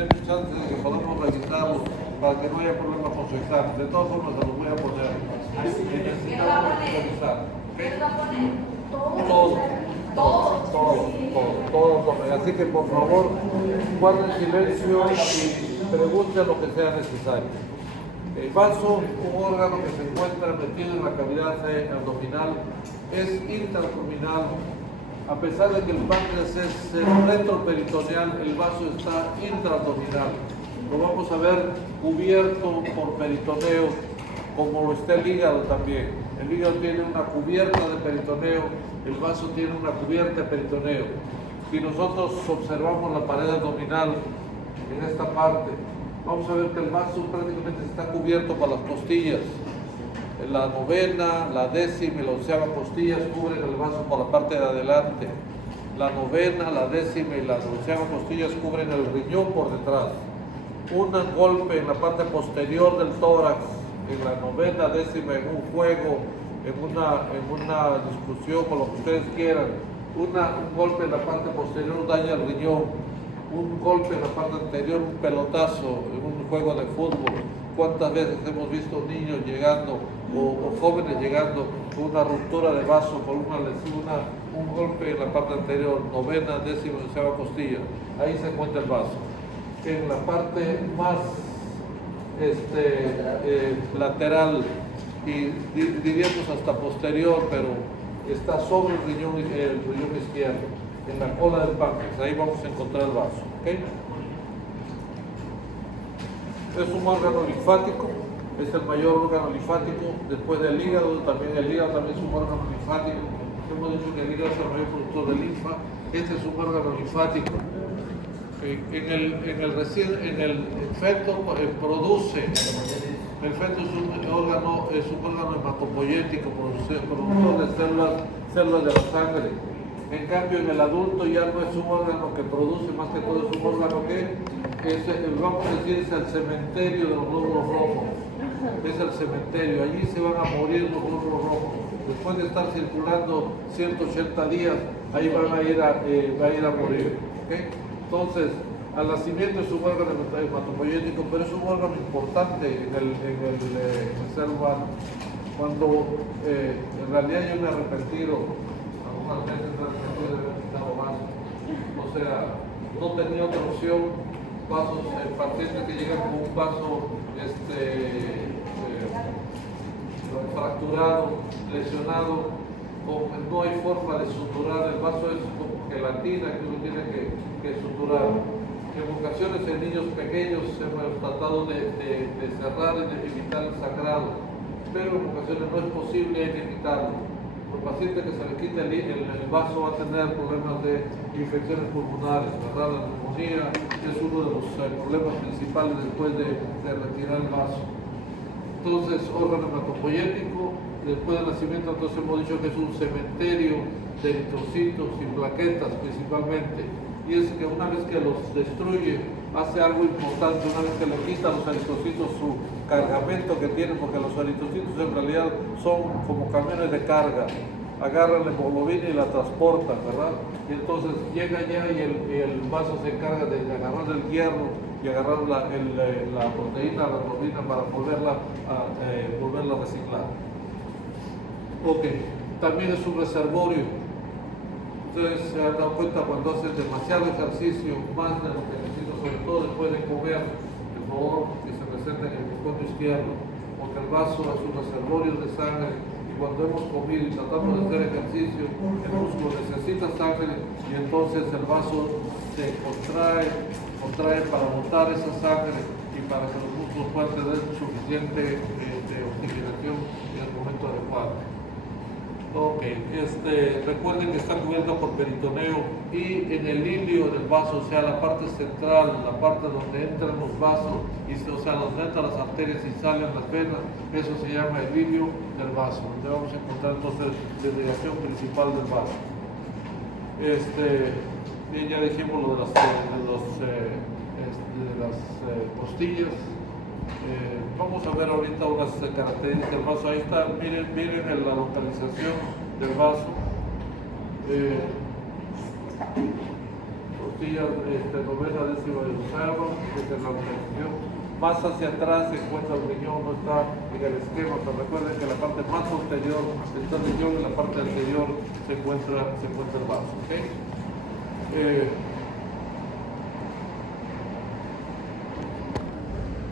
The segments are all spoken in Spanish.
demos chance de que podamos revisarlo para que no haya problema con su examen. De todas formas, se los voy a poner. Necesitamos revisar. Todo. Así que por favor, guarden silencio y pregunten lo que sea necesario. El vaso, un órgano que se encuentra metido en la cavidad abdominal, es intraabdominal. A pesar de que el páncreas es retroperitoneal, el vaso está intraabdominal. Lo vamos a ver cubierto por peritoneo, como lo está el hígado también. El hígado tiene una cubierta de peritoneo, el vaso tiene una cubierta de peritoneo. Si nosotros observamos la pared abdominal en esta parte, vamos a ver que el vaso prácticamente está cubierto por las costillas. La novena, la décima y la onceava costillas cubren el vaso por la parte de adelante. La novena, la décima y la onceava costillas cubren el riñón por detrás. Un golpe en la parte posterior del tórax, en la novena, décima, en un juego, en una discusión, con lo que ustedes quieran, un golpe en la parte posterior daña el riñón, un golpe en la parte anterior, un pelotazo en un juego de fútbol. ¿Cuántas veces hemos visto niños llegando o jóvenes llegando con una ruptura de vaso, con una lesión, un golpe en la parte anterior, novena, décima, onceava costilla? Ahí se encuentra el vaso. En la parte más lateral y diríamos hasta posterior, pero está sobre el riñón izquierdo, en la cola del páncreas. Ahí vamos a encontrar el vaso. ¿Okay? Es un órgano linfático, es el mayor órgano linfático después del hígado. También el hígado también es un órgano linfático. Hemos dicho que el hígado es el mayor productor de linfa. Este es un órgano linfático. En el feto produce. El feto es un órgano hematopoyético, productor de células de la sangre. En cambio, en el adulto ya no es un órgano que produce, más que todo es un órgano que vamos a decir, es el cementerio de los glóbulos rojos. Es el cementerio, allí se van a morir los glóbulos rojos. Después de estar circulando 180 días, ahí va a ir a morir. ¿Okay? Entonces, al nacimiento es un órgano hematopoyético, pero es un órgano importante en el ser humano. Cuando en realidad yo me he arrepentido, algunas veces me he arrepentido de haber quitado vasos. O sea, no tenía otra opción. Vasos, pacientes que llegan con un vaso fracturado, lesionado, no hay forma de suturar. El vaso es como gelatina que uno tiene que suturar. En ocasiones en niños pequeños hemos tratado de cerrar y de evitar el sangrado, pero en ocasiones no es posible, hay que quitarlo. El paciente que se le quite el vaso va a tener problemas de infecciones pulmonares, ¿verdad? La neumonía es uno de los problemas principales después de retirar el vaso. Entonces, órgano hematopoyético, después del nacimiento, entonces hemos dicho que es un cementerio de eritrocitos y plaquetas principalmente. Y es que una vez que los destruye, hace algo importante. Una vez que le quita a los eritrocitos su cargamento que tienen, porque los eritrocitos en realidad son como camiones de carga, agarran la hemoglobina y la transportan, ¿verdad? Y entonces llega ya y el vaso se encarga de agarrar el hierro y agarrar la proteína, la hemoglobina, para volverla a reciclar. Ok, también es un reservorio. Ustedes se han dado cuenta cuando hacen demasiado ejercicio, más de lo que necesitan, sobre todo después de comer, el favor que se presenta en el hemisferio izquierdo, porque el vaso es un reservorio de sangre y cuando hemos comido y tratamos de hacer ejercicio, el músculo necesita sangre y entonces el vaso se contrae para botar esa sangre y para que los músculos puedan tener suficiente oxigenación en el momento adecuado. Ok, recuerden que está cubierto por peritoneo y en el ilio del vaso, o sea, la parte central, la parte donde entran los vasos, o sea, donde entran las arterias y salen las venas, eso se llama el ilio del vaso, donde vamos a encontrar entonces la irrigación principal del vaso. Y ya dijimos lo de las costillas. Vamos a ver ahorita unas características del vaso. Ahí está, miren la localización del vaso. costilla, novena décima del octavo, desde la organización. Más hacia atrás se encuentra el riñón, no está en el esquema, pero recuerden que la parte más posterior está el riñón, en la parte anterior se encuentra el vaso. ¿Okay?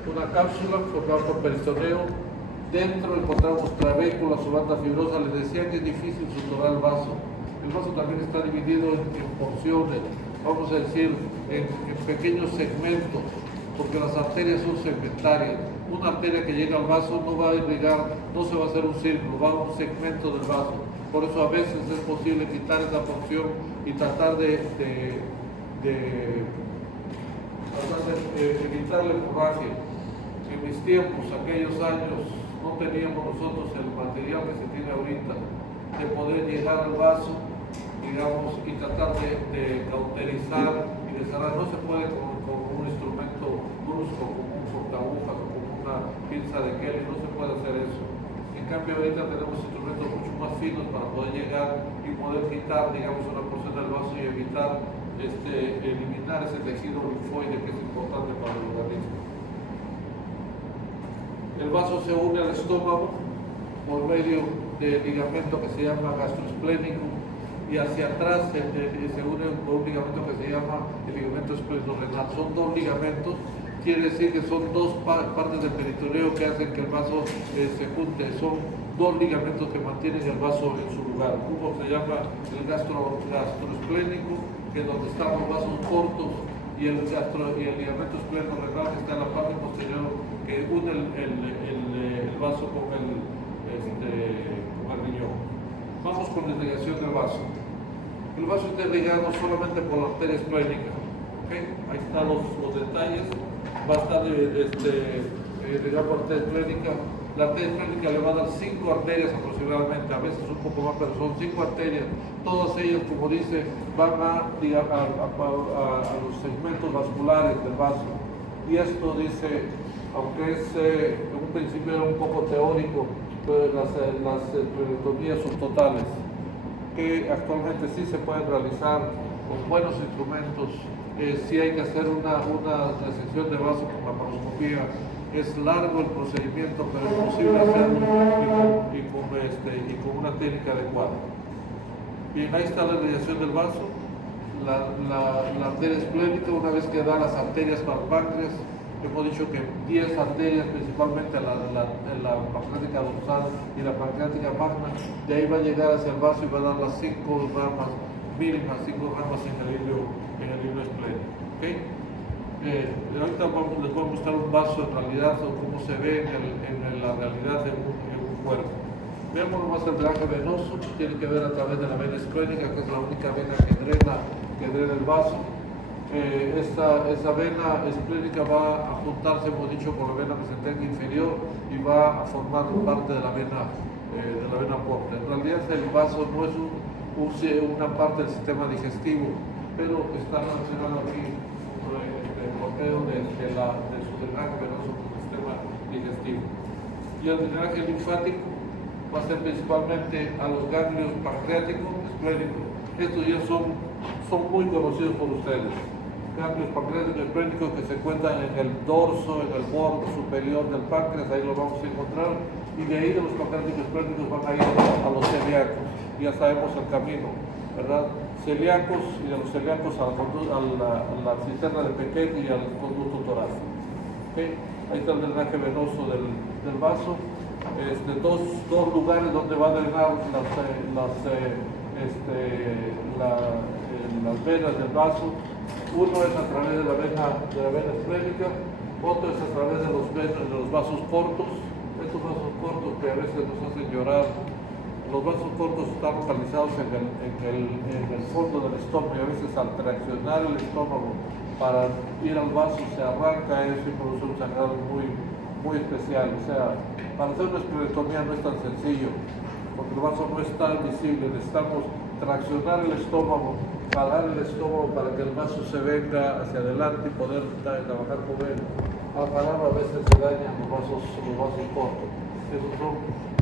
Una cápsula formada por peritoneo. Dentro encontramos trabéculas o banda fibrosa. Les decía que es difícil suturar el vaso. El vaso también está dividido en porciones, vamos a decir, en pequeños segmentos, porque las arterias son segmentarias. Una arteria que llega al vaso no va a irrigar, no se va a hacer un círculo, va a un segmento del vaso. Por eso a veces es posible quitar esa porción y tratar de evitar la hemorragia. En mis tiempos, aquellos años, no teníamos nosotros el material que se tiene ahorita de poder llegar al vaso, digamos, y tratar de cauterizar y de cerrar. No se puede con un instrumento brusco, como un cortagujas o como una pinza de Kelly, no se puede hacer eso. En cambio, ahorita tenemos instrumentos mucho más finos para poder llegar y poder quitar, digamos, una porción del vaso y evitar, eliminar ese tejido linfoide que es importante para el organismo. El vaso se une al estómago por medio de ligamento que se llama gastroesplénico y hacia atrás se une por un ligamento que se llama el ligamento esplenorenal. Son dos ligamentos, quiere decir que son dos partes del peritoneo que hacen que el vaso se junte. Son dos ligamentos que mantienen el vaso en su lugar. Uno se llama el gastroesplénico, que es donde están los vasos cortos, y el ligamento esplenorenal que está en la parte posterior que une el vaso con el riñón. Vamos con la irrigación del vaso. El vaso está irrigado solamente por la arteria esplénica. ¿Okay? Ahí están los detalles. Va a estar irrigado por la arteria esplénica. La arteria esplénica le va a dar 5 arterias aproximadamente, a veces un poco más, pero son 5 arterias. Todas ellas, como dice, van a los segmentos vasculares del vaso. Y esto dice, aunque es en un principio era un poco teórico, pero las esplenectomías son totales, que actualmente sí se pueden realizar con buenos instrumentos. Sí hay que hacer una resección de vaso con laparoscopía. Es largo el procedimiento, pero es posible hacerlo y con una técnica adecuada. Bien, ahí está la irrigación del vaso. La arteria esplénica, una vez que da las arterias para el páncreas, hemos dicho que 10 arterias, principalmente la pancreática dorsal y la pancreática magna, de ahí va a llegar hacia el vaso y va a dar las 5 ramas mínimas, 5 ramas en el hilo esplénico. ¿Okay? Ahorita les voy a mostrar un vaso en realidad o cómo se ve en la realidad de un cuerpo. Veamos nomás el drenaje venoso, tiene que ver a través de la vena esplénica, que es la única vena que drena el vaso. Esa vena esplénica va a juntarse, hemos dicho, con la vena mesenterica inferior y va a formar parte de la vena porta. En realidad el vaso no es una parte del sistema digestivo, pero está relacionado aquí el bloqueo de su drenaje venoso con el sistema digestivo. Y el drenaje linfático va a ser principalmente a los ganglios pancreáticos, esplénicos. Estos ya son muy conocidos por ustedes. Ganglios pancreáticos esplénicos que se encuentran en el dorso, en el borde superior del páncreas, ahí lo vamos a encontrar. Y de ahí de los pancreáticos esplénicos van a ir a los celíacos. Ya sabemos el camino, ¿verdad? Celíacos, y de los celíacos a la cisterna de Pequet y al conducto torácico. ¿Okay? Ahí está el drenaje venoso del vaso. Dos lugares donde va a drenar las venas del vaso. Uno es a través de la vena esplénica, otro es a través de los vasos cortos. Estos vasos cortos que a veces nos hacen llorar. Los vasos cortos están localizados en el fondo del estómago y a veces al traccionar el estómago para ir al vaso se arranca eso y produce un sangrado muy especial. O sea, para hacer una esplenectomía no es tan sencillo, porque el vaso no es tan visible. Necesitamos traccionar el estómago, jalar el estómago para que el vaso se venga hacia adelante y poder trabajar con él. Al jalarlo a veces se dañan los vasos cortos. Esos son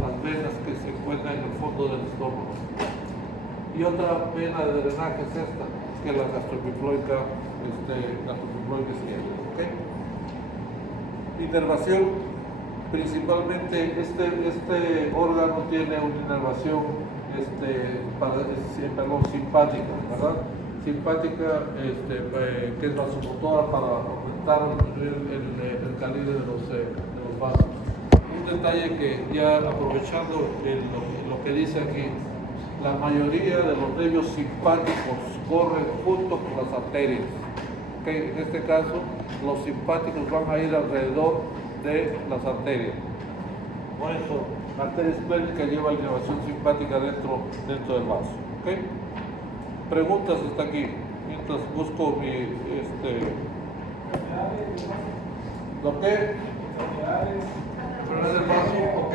las venas que se encuentran en el fondo del estómago. Y otra vena de drenaje es esta, que la gastrociploica izquierda. ¿Okay? Inervación, principalmente este órgano tiene una inervación simpática, ¿verdad? Simpática, que es vasomotora para aumentar el calibre de los vasos. Un detalle que ya aprovechando lo que dice aquí, la mayoría de los nervios simpáticos corren junto con las arterias. ¿Okay? En este caso, los simpáticos van a ir alrededor de las arterias. Por eso, la arteria esplénica lleva la inervación simpática dentro del vaso. ¿Okay? Preguntas hasta aquí, mientras busco mi ¿lo qué? Enfermedades del vaso, ok.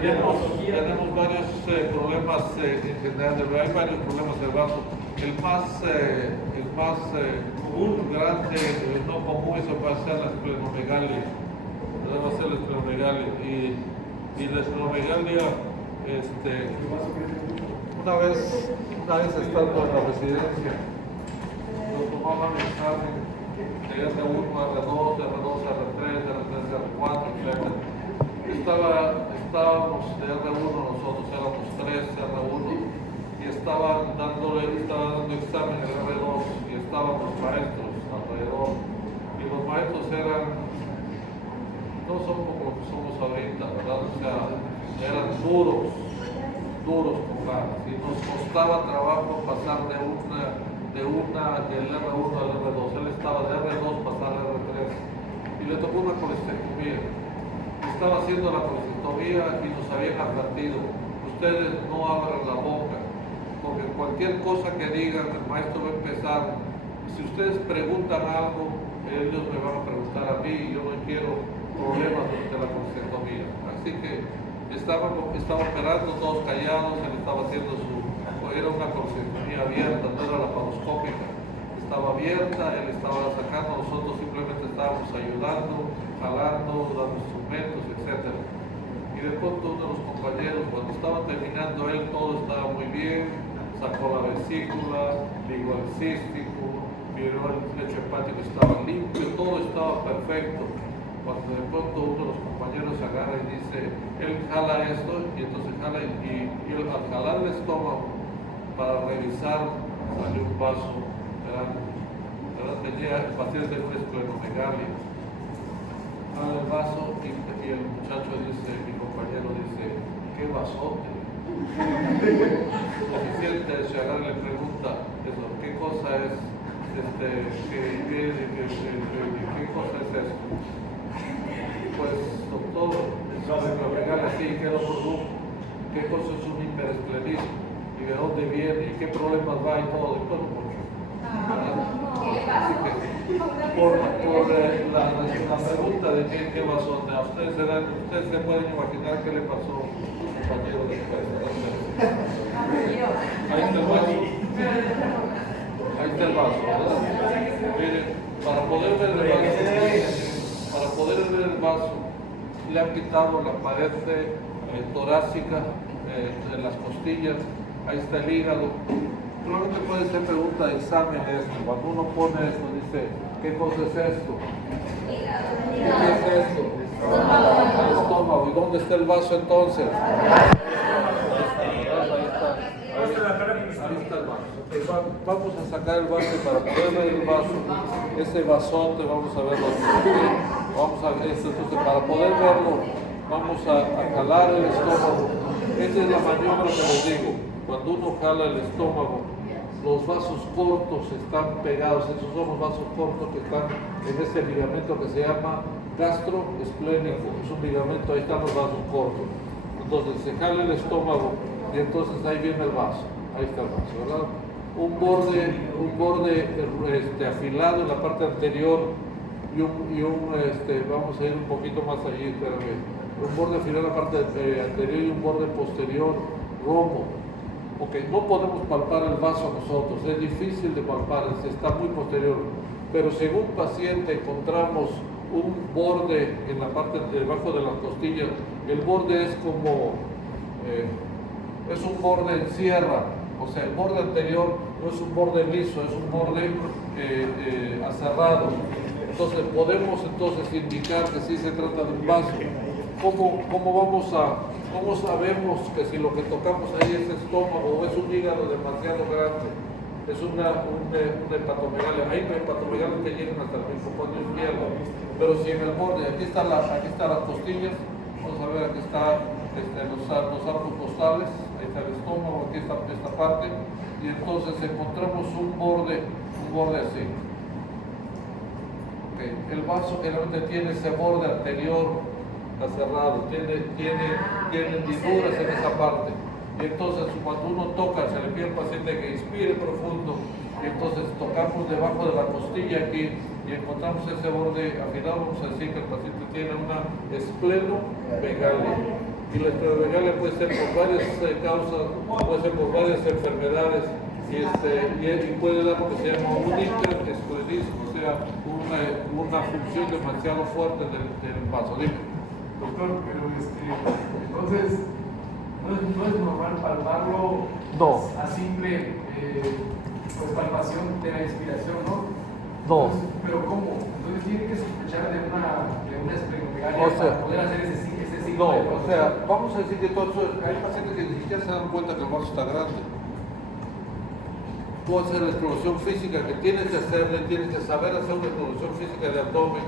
Tenemos varios problemas en general, hay varios problemas del vaso. El más común, grande, no común, eso va a ser la esplenomegalia. Va a ser la esplenomegalia. Y la esplenomegalia, una vez estando en la residencia, nos tomaban el examen de R1, R2, R3, R4, etc. Estábamos de R1, nosotros éramos 3 R1, y estaban dando examen de R2, y estaban los maestros alrededor, y los maestros no son como los que somos ahorita, ¿verdad? O sea, eran duros con ganas, y nos costaba trabajo pasar del R1 al R2. Él estaba de R2 pasar a R3 y le tocó una colestectomía. Estaba haciendo la colestectomía y nos habían advertido: ustedes no abran la boca, porque cualquier cosa que digan, el maestro va a empezar. Si ustedes preguntan algo, ellos me van a preguntar a mí, y yo no quiero problemas durante la colestectomía. Así que estaba operando todos callados, él estaba haciendo era una colestectomía abierta, no era laparoscópica, estaba abierta, él estaba sacando, nosotros simplemente estábamos ayudando, jalando, dando instrumentos, etc. Y de pronto uno de los compañeros, cuando estaba terminando él, todo estaba muy bien, sacó la vesícula, ligó el cístico, miró el lecho hepático, estaba limpio, todo estaba perfecto. Cuando de pronto uno de los compañeros se agarra y dice, él jala esto, y entonces jala, y al jalar el estómago para revisar, salió un vaso grande. Tenía el paciente una esplenomegalia. Jala el vaso y el muchacho dice, mi compañero dice, ¿qué vasote? Suficiente, se agarra y le pregunta, ¿qué cosa es? ¿Qué cosa es esto? Pues, doctor, así quedó por luz. ¿Qué cosa es un hiperesplenismo? ¿Y de dónde viene? ¿Y qué problemas va? Y todo. Y todo mucho. Por la pregunta de qué pasó, ustedes se pueden imaginar qué le pasó a su compañero después. Ahí está el vaso. Ahí está el vaso, ¿verdad? Miren, para poder ver el vaso, le han quitado la pared torácica en las costillas, ahí está el hígado. Probablemente puede ser pregunta de examen esto. Cuando uno pone esto, dice, ¿qué cosa es esto? ¿Qué es esto? El estómago. ¿Y dónde está el vaso entonces? Ahí está el vaso. Okay, vamos a sacar el vaso para poder ver el vaso. Ese vasote, vamos a verlo. Vamos a ver esto. Entonces, para poder verlo, vamos a jalar el estómago. Esa es la maniobra que les digo. Cuando uno jala el estómago, los vasos cortos están pegados. Esos son los vasos cortos que están en ese ligamento que se llama gastroesplénico. Es un ligamento, ahí están los vasos cortos. Entonces se jala el estómago y entonces ahí viene el vaso. Ahí está el vaso, ¿verdad? Un borde afilado en la parte anterior vamos a ir un poquito más allí, espérame. Un borde afilado en la parte anterior y un borde posterior romo. Okay, no podemos palpar el vaso nosotros, es difícil de palpar, está muy posterior, pero según paciente encontramos un borde en la parte debajo de las costillas. El borde es como, es un borde en sierra, O sea, el borde anterior no es un borde liso, es un borde aserrado. Entonces podemos indicar que sí se trata de un vaso. ¿Cómo sabemos que si lo que tocamos ahí es estómago o es un hígado demasiado grande? Es una hepatomegalia. Hay hepatomegalia que llegan hasta el mismo izquierdo. Pero si en el borde, aquí están las costillas, vamos a ver, aquí está los arcos costales, ahí está el estómago, aquí está esta parte, y entonces encontramos un borde así. Okay. El vaso generalmente tiene ese borde anterior cerrado, tiene hendiduras en esa parte. Y entonces cuando uno toca, se le pide al paciente que inspire profundo, y entonces tocamos debajo de la costilla aquí y encontramos ese borde afilado, vamos a decir que el paciente tiene una esplenomegalia. Y la esplenomegalia puede ser por varias causas, puede ser por varias enfermedades, y puede dar lo que se llama un hiperesclerismo, o sea, una función demasiado fuerte del vaso. Dime. Doctor, pero entonces no es normal palparlo a simple palpación de la inspiración, ¿no? No. Entonces, pero ¿cómo? Entonces tiene que sospechar de una esplenomegalia para poder hacer ese signo. No, o sea, vamos a decir que todo eso, hay pacientes que ni siquiera se dan cuenta que el vaso está grande. Tú haces la exploración física que tienes que hacerle, tienes que saber hacer una exploración física de abdomen.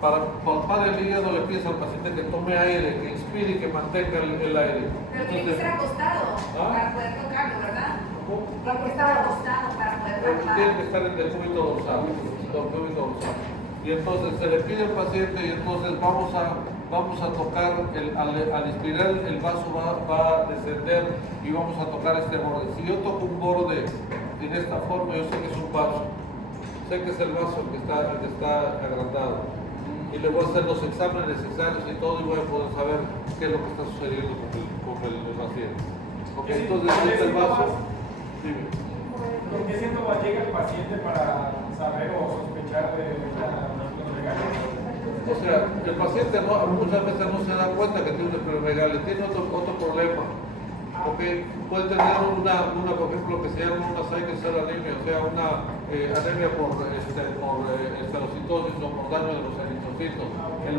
Para palpar el hígado le pides al paciente que tome aire, que inspire y que mantenga el aire. Pero tiene que estar acostado para poder tocarlo, ¿verdad? ¿Cómo? Tiene que estar acostado para poder palpar. Tiene que estar en el cúbito dorsal. Y entonces se le pide al paciente y entonces vamos a tocar, al inspirar el vaso va a descender y vamos a tocar este borde. Si yo toco un borde en esta forma, yo sé que es un vaso. Sé que es el vaso el que está agrandado. Y le voy a hacer los exámenes necesarios y todo, y voy a poder saber qué es lo que está sucediendo con el paciente. Okay, entonces, este es el vaso. Dime. ¿Con qué síntomas llega el paciente para saber o sospechar de una esplenomegalia? O sea, el paciente muchas veces no se da cuenta que tiene una esplenomegalia, tiene otro problema. Okay. Puede tener por ejemplo, que se llama una sickle cell anemia, o sea, una anemia por esterocitosis o por daño de los eritrocitos. El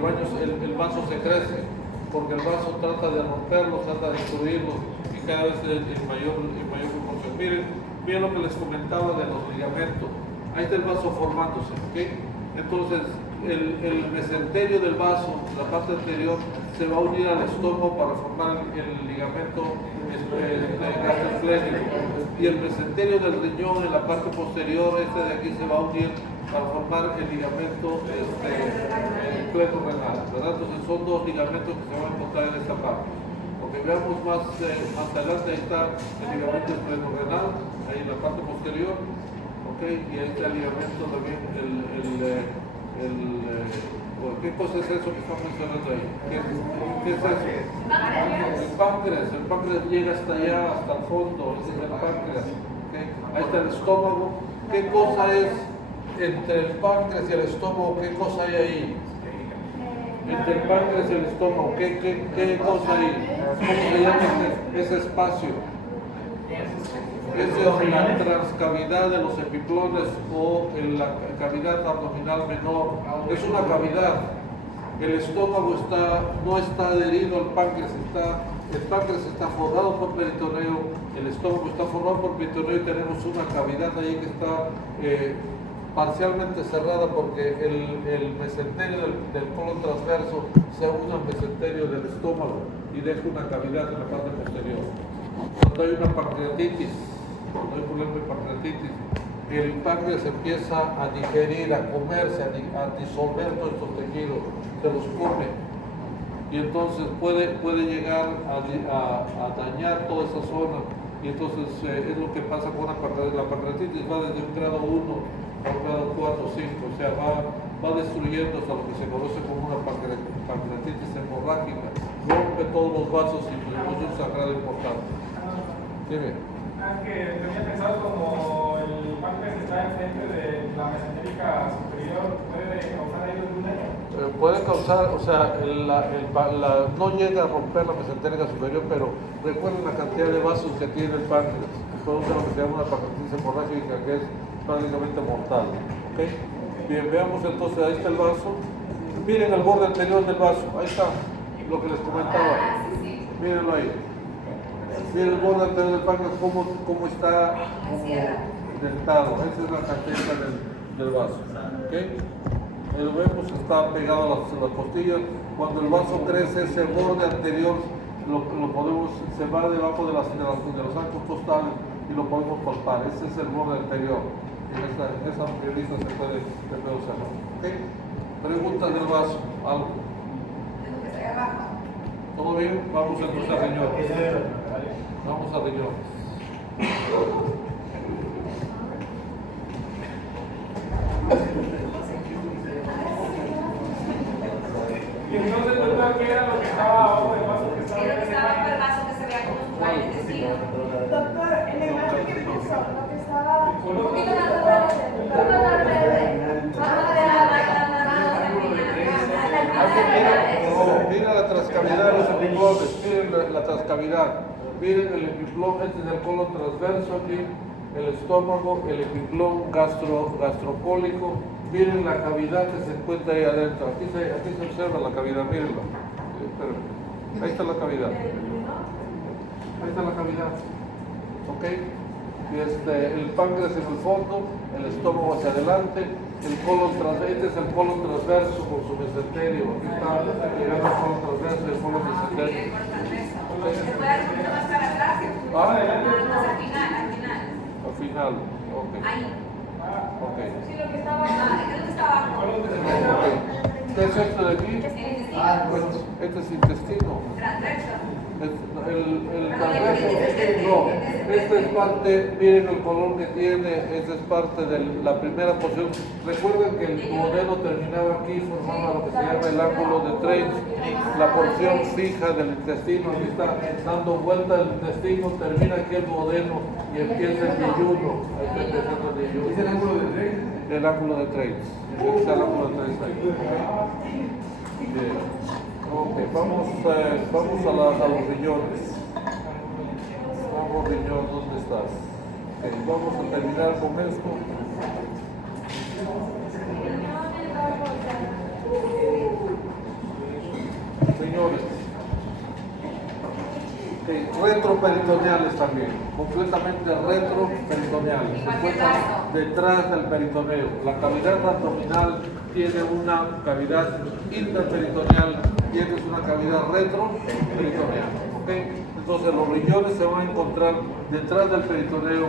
vaso se crece porque el vaso trata de romperlo, trata de destruirlo y cada vez en mayor proporción. Miren lo que les comentaba de los ligamentos. Ahí está el vaso formándose, ¿okay? Entonces, el mesenterio del vaso, la parte anterior, se va a unir al estómago para formar el ligamento gastroesflénico. Y el mesenterio del riñón, en la parte posterior, de aquí, se va a unir para formar el ligamento esplenorenal, ¿verdad? Entonces son dos ligamentos que se van a encontrar en esta parte. Porque veamos más adelante, ahí está el ligamento esplenorenal, ahí en la parte posterior. Okay, y ahí está el ligamento también, ¿qué cosa es eso que está mencionando ahí? ¿Qué es eso? El páncreas llega hasta allá, hasta el fondo, ese es el páncreas. Okay. Ahí está el estómago. ¿Qué cosa es entre el páncreas y el estómago? ¿Qué cosa hay ahí? Entre el páncreas y el estómago, ¿qué cosa hay? ¿Cómo se llama ese espacio? Esa es la transcavidad de los epiplones o en la cavidad abdominal menor. Es una cavidad. El estómago no está adherido al páncreas, el páncreas está forrado por peritoneo, el estómago está forrado por peritoneo y tenemos una cavidad ahí que está parcialmente cerrada porque el mesenterio del colon transverso se une al mesenterio del estómago y deja una cavidad en la parte posterior. Cuando hay una pancreatitis, cuando hay problema de pancreatitis, el páncreas empieza a digerir, a comerse, a disolver todos estos tejidos, se los come. Y entonces puede llegar a dañar toda esa zona. Y entonces es lo que pasa con la pancreatitis, va desde un grado 1 a un grado 4 o 5, o sea, va destruyendo hasta lo que se conoce como una pancreatitis hemorrágica. Rompe todos los vasos y produce un sangrado importante. Dime. Que tenía pensado como el páncreas está enfrente de la mesentérica superior, ¿puede causar ahí algún daño? Puede causar, o sea, no llega a romper la mesentérica superior, pero recuerden la cantidad de vasos que tiene el páncreas. produce lo que se llama una pancreatitis hemorrágica, que es prácticamente mortal. ¿Okay? Bien, veamos entonces, ahí está el vaso. Miren el borde anterior del vaso, ahí está, lo que les comentaba. Mírenlo ahí. Miren el borde anterior del páncreas, cómo está dentado. Esa es la característica del vaso. ¿Okay? Lo vemos, está pegado a las costillas. Cuando el vaso crece, ese borde anterior lo podemos, se va debajo de los arcos costales y lo podemos palpar. Ese es el borde anterior. En esa revista se puede observar. ¿Okay? Preguntas del vaso, algo. ¿Todo bien? Vamos entonces a riñones. Vamos a riñones. Y entonces, doctor, ¿qué era lo que estaba abajo del vaso? ¿Qué es lo que estaba bajo el vaso que se veía como un cual intestino? Doctor, en la imagen que puso, lo que estaba... Un poquito más Miren la transcavidad de los epiplones, miren la transcavidad, miren el epiplón, este es el colon transverso aquí, el estómago, el epiplón gastropólico, miren la cavidad que se encuentra ahí adentro, aquí se observa la cavidad, mírenla, ahí está la cavidad, ahí está la cavidad, ¿ok? Y el páncreas en el fondo, el estómago hacia adelante, este es el colon transverso con su mesenterio, aquí está llegando el colon transverso y el colon mesenterio. ¿Se puede dar un poquito más para atrás? Al final. Al final, ok. Ahí. Ok. Sí, lo que estaba... ¿Qué es lo que está abajo? Okay. ¿Qué es esto de aquí? El intestino. Este es intestino. Transverso. El transverso, no, esta es parte, miren el color que tiene, esta es parte de la primera porción. Recuerden que el duodeno terminaba aquí, formaba lo que se llama el ángulo de Treitz, la porción fija del intestino, aquí está dando vuelta el intestino, termina aquí el duodeno y empieza el yeyuno. Ahí está empezando el yeyuno. ¿Es el ángulo de Treitz? El ángulo de Treitz, está el ángulo de Treitz ahí. Bien. Ok, vamos a los riñones. Vamos, riñón, ¿dónde estás? Okay, vamos a terminar con esto. Riñones. Okay, retroperitoneales también, completamente retroperitoneales. Se encuentran detrás del peritoneo. La cavidad abdominal tiene una cavidad intraperitoneal y esta es una cavidad retroperitoneal. ¿Okay? Entonces los riñones se van a encontrar detrás del peritoneo,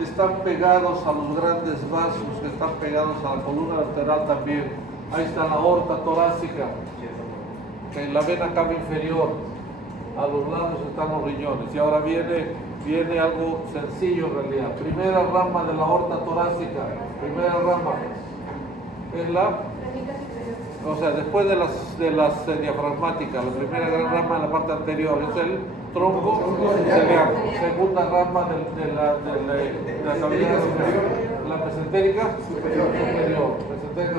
están pegados a los grandes vasos que están pegados a la columna vertebral también. Ahí está la aorta torácica, okay, la vena cava inferior. A los lados están los riñones. Y ahora viene algo sencillo en realidad. Primera rama de la aorta torácica. Primera rama es o sea, después de las diafragmáticas, la primera gran rama en la parte anterior es el tronco cereal. Segunda rama de la cavidad superior, la mesentérica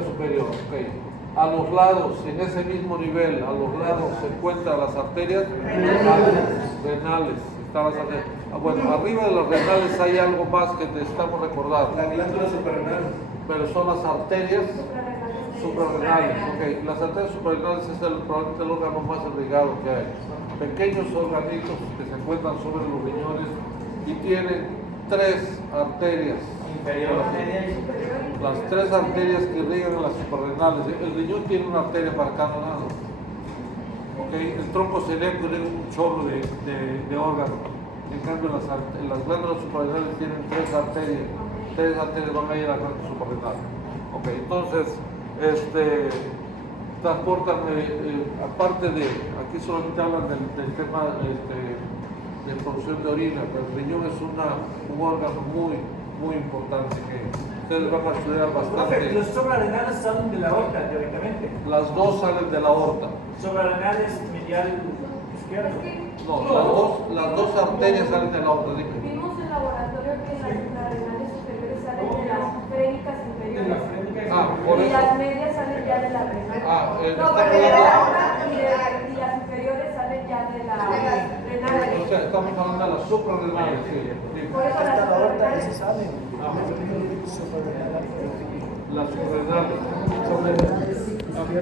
superior. Okay. A los lados, en ese mismo nivel, a los lados se encuentran las arterias renales. Bueno, arriba de las renales hay algo más que necesitamos recordar. La glándula suprarrenal. Pero son las arterias suprarrenales. Okay. Las arterias suprarrenales es probablemente el órgano más irrigado que hay. Pequeños organitos que se encuentran sobre los riñones y tienen 3 arterias. Las 3 arterias que irrigan las suprarrenales. El riñón tiene una arteria para cada lado. Okay. El tronco celíaco tiene un chorro de órganos. En cambio, las glándulas suprarrenales tienen 3 arterias. 3 arterias van a ir a la glándula suprarrenal. Okay. Entonces, transportan, aparte de, aquí solamente hablan del tema de producción de orina, pero el riñón es un órgano muy importante que ustedes van a estudiar bastante. Los suprarrenales salen de la aorta directamente. Las 2 salen de la aorta. Suprarrenales medial izquierdo. No, las dos arterias salen de la aorta. Vimos en el laboratorio que las suprarrenales superiores salen de las frénicas inferiores. Por Y eso. las medias salen ya de la renal. No, pero de la aorta y las inferiores salen ya de la renal. sea, estamos hablando de las suprarrenales, sí. Por eso Hasta la aorta suprarrenales. se sabe. Las suprarrenales.